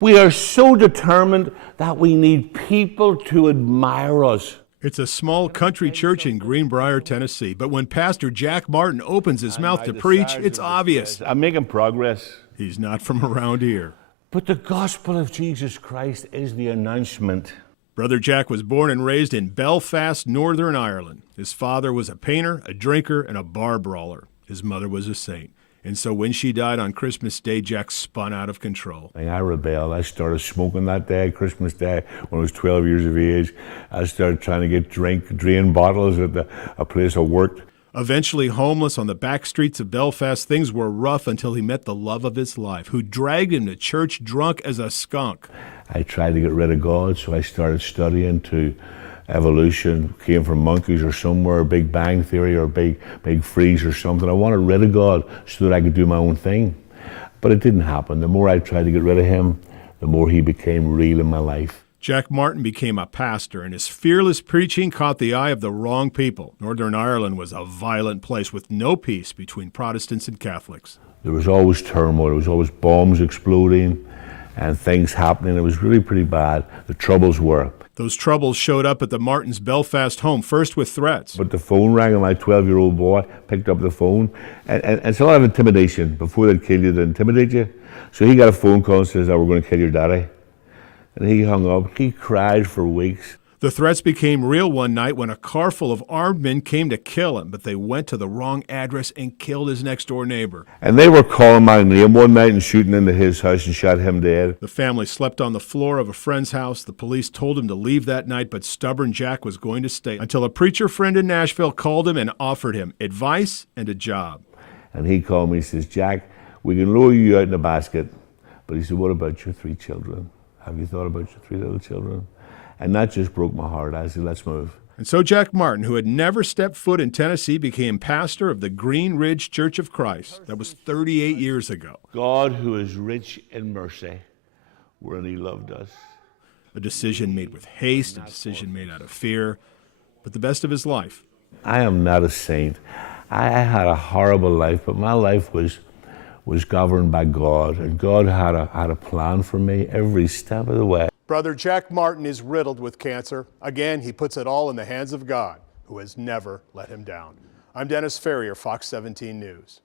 We are so determined that we need people to admire us. It's a small country church in Greenbrier, Tennessee, but when Pastor Jack Martin opens his mouth to preach, it's obvious. I'm making progress. He's not from around here. But the gospel of Jesus Christ is the announcement. Brother Jack was born and raised in Belfast, Northern Ireland. His father was a painter, a drinker, and a bar brawler. His mother was a saint. And so when she died on Christmas Day, Jack spun out of control. I rebelled. I started smoking that day, Christmas Day, when I was 12 years of age. I started trying to get drain bottles at a place I worked. Eventually homeless on the back streets of Belfast, things were rough until he met the love of his life, who dragged him to church drunk as a skunk. I tried to get rid of God, so I started studying to evolution, came from monkeys or somewhere, Big Bang Theory or Big Freeze or something. I wanted rid of God so that I could do my own thing. But it didn't happen. The more I tried to get rid of him, the more he became real in my life. Jack Martin became a pastor, and his fearless preaching caught the eye of the wrong people. Northern Ireland was a violent place with no peace between Protestants and Catholics. There was always turmoil. There was always bombs exploding and things happening. It was really pretty bad. The troubles were. Those troubles showed up at the Martins' Belfast home, first with threats. But the phone rang, and my 12-year-old boy picked up the phone. And it's a lot of intimidation. Before they'd kill you, they intimidate you. So he got a phone call and says that we're going to kill your daddy. And he hung up. He cried for weeks. The threats became real one night when a car full of armed men came to kill him, but they went to the wrong address and killed his next-door neighbor. And they were calling my name one night and shooting into his house and shot him dead. The family slept on the floor of a friend's house. The police told him to leave that night, but stubborn Jack was going to stay until a preacher friend in Nashville called him and offered him advice and a job. And he called me and says, Jack, we can lower you out in a basket. But he said, what about your 3 children? Have you thought about your 3 little children? And that just broke my heart. I said, let's move. And so Jack Martin, who had never stepped foot in Tennessee, became pastor of the Green Ridge Church of Christ. That was 38 years ago. God, who is rich in mercy, wherein he loved us. A decision made with haste, a decision made out of fear, but the best of his life. I am not a saint. I had a horrible life, but my life was governed by God, and God had a plan for me every step of the way. Brother Jack Martin is riddled with cancer. Again, he puts it all in the hands of God, who has never let him down. I'm Dennis Ferrier, Fox 17 News.